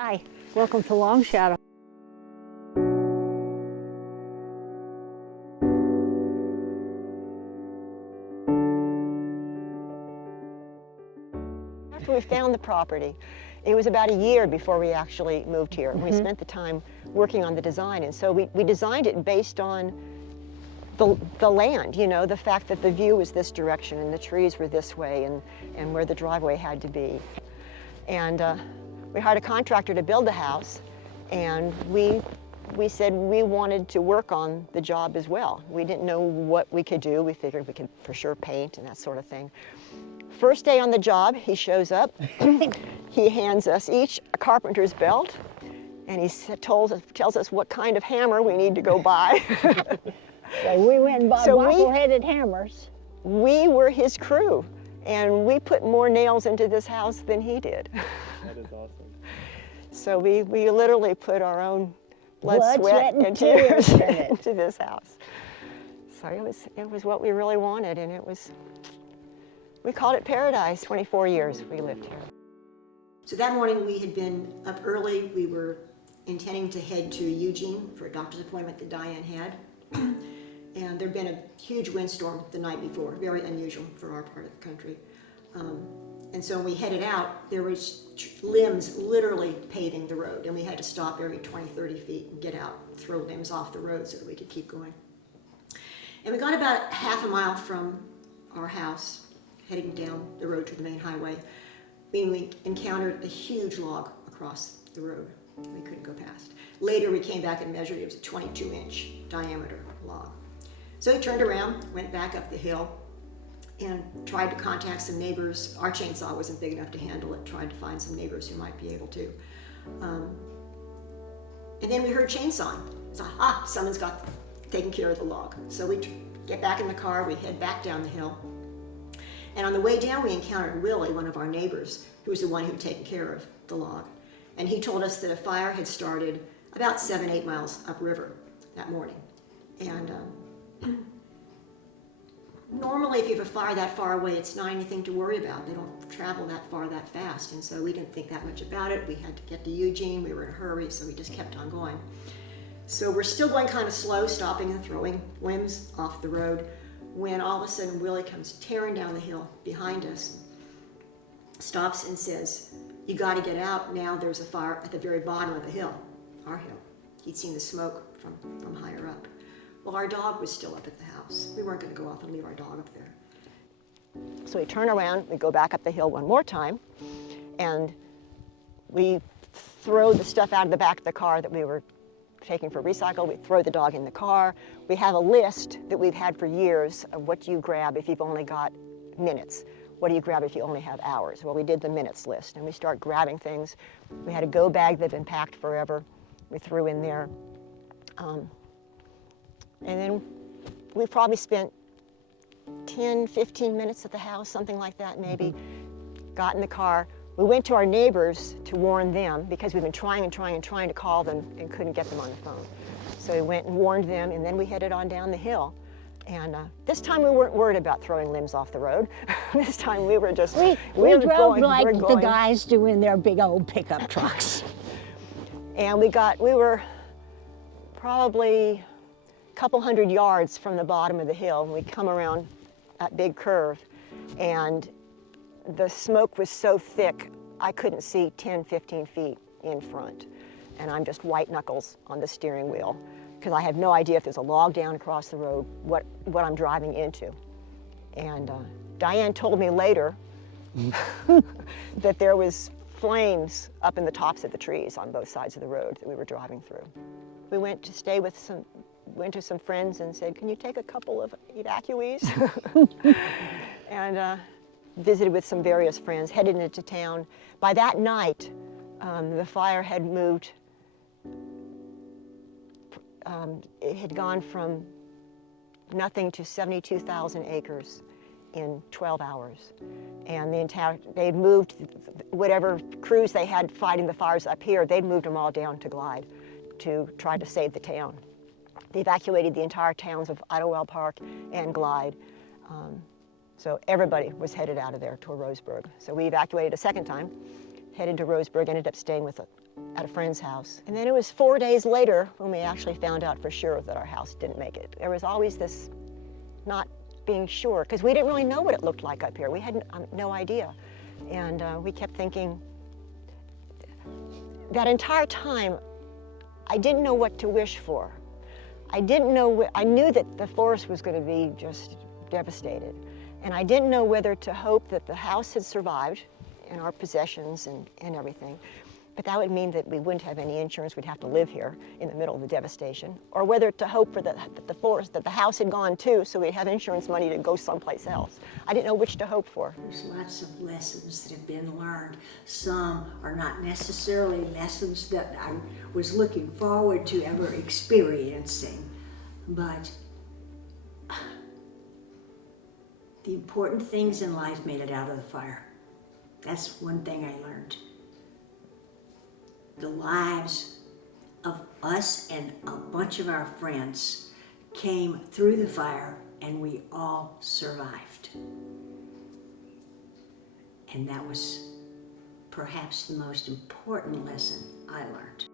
Hi, welcome to Long Shadow. After we found the property, it was about a year before we actually moved here. We spent the time working on the design, and so we designed it based on the land, you know, the fact that the view was this direction and the trees were this way and where the driveway had to be. And we hired a contractor to build the house, and we said we wanted to work on the job as well. We didn't know what we could do. We figured we could for sure paint and that sort of thing. First day on the job, he shows up. He hands us each a carpenter's belt, and he tells us what kind of hammer we need to go buy. So we went and bought waffle-headed hammers. We were his crew, and we put more nails into this house than he did. That is awesome. So we literally put our own blood, sweat, and tears into this house. So it was what we really wanted, and we called it paradise. 24 years we lived here. So that morning we had been up early. We were intending to head to Eugene for a doctor's appointment that Diane had. And there'd been a huge windstorm the night before, very unusual for our part of the country. And so when we headed out, there was limbs literally paving the road, and we had to stop every 20, 30 feet and get out, throw limbs off the road so that we could keep going. And we got about half a mile from our house, heading down the road to the main highway, we encountered a huge log across the road we couldn't go past. Later we came back and measured it. It was a 22-inch diameter log. So we turned around, went back up the hill, and tried to contact some neighbors. Our chainsaw wasn't big enough to handle it. Tried to find some neighbors who might be able to. And then we heard chainsawing. So, someone's taken care of the log. So we get back in the car, we head back down the hill. And on the way down, we encountered Willie, one of our neighbors, who was the one who'd taken care of the log. And he told us that a fire had started about 7-8 miles upriver that morning. And normally, if you have a fire that far away, it's not anything to worry about. They don't travel that far that fast. And so we didn't think that much about it. We had to get to Eugene. We were in a hurry, so we just kept on going. So we're still going kind of slow, stopping and throwing limbs off the road, when all of a sudden Willie comes tearing down the hill behind us, stops and says, "You got to get out now. There's a fire at the very bottom of the hill," our hill. He'd seen the smoke from higher up. Well, our dog was still up at the house. We weren't going to go off and leave our dog up there. So we turn around, we go back up the hill one more time, and we throw the stuff out of the back of the car that we were taking for recycle. We throw the dog in the car. We have a list that we've had for years of what you grab if you've only got minutes. What do you grab if you only have hours? Well, we did the minutes list, and we start grabbing things. We had a go bag that had been packed forever. We threw in there. And then we probably spent 10, 15 minutes at the house, something like that maybe. Got in the car. We went to our neighbors to warn them because we've been trying to call them and couldn't get them on the phone. So we went and warned them, and then we headed on down the hill. And this time we weren't worried about throwing limbs off the road. This time we were just we drove going, like the guys do in their big old pickup trucks. And we were probably a couple hundred yards from the bottom of the hill, and we come around that big curve, and the smoke was so thick I couldn't see 10, 15 feet in front. And I'm just white knuckles on the steering wheel because I have no idea if there's a log down across the road, what I'm driving into. And Diane told me later that there was flames up in the tops of the trees on both sides of the road that we were driving through. We went to stay with some friends and said, "Can you take a couple of evacuees?" And visited with some various friends, headed into town. By that night, the fire had moved. It had gone from nothing to 72,000 acres in 12 hours. And they'd moved whatever crews they had fighting the fires up here, they'd moved them all down to Glide to try to save the town. They evacuated the entire towns of Idlewild Park and Glide. So everybody was headed out of there to Roseburg. So we evacuated a second time, headed to Roseburg, ended up staying with at a friend's house. And then it was 4 days later when we actually found out for sure that our house didn't make it. There was always this not being sure, because we didn't really know what it looked like up here. We had no idea. And we kept thinking, that entire time, I didn't know what to wish for. I didn't know, I knew that the forest was going to be just devastated. And I didn't know whether to hope that the house had survived and our possessions and everything. But that would mean that we wouldn't have any insurance. We'd have to live here in the middle of the devastation. Or whether to hope for that the house had gone too, so we'd have insurance money to go someplace else. I didn't know which to hope for. There's lots of lessons that have been learned. Some are not necessarily lessons that I was looking forward to ever experiencing, but the important things in life made it out of the fire. That's one thing I learned. The lives of us and a bunch of our friends came through the fire, and we all survived. And that was perhaps the most important lesson I learned.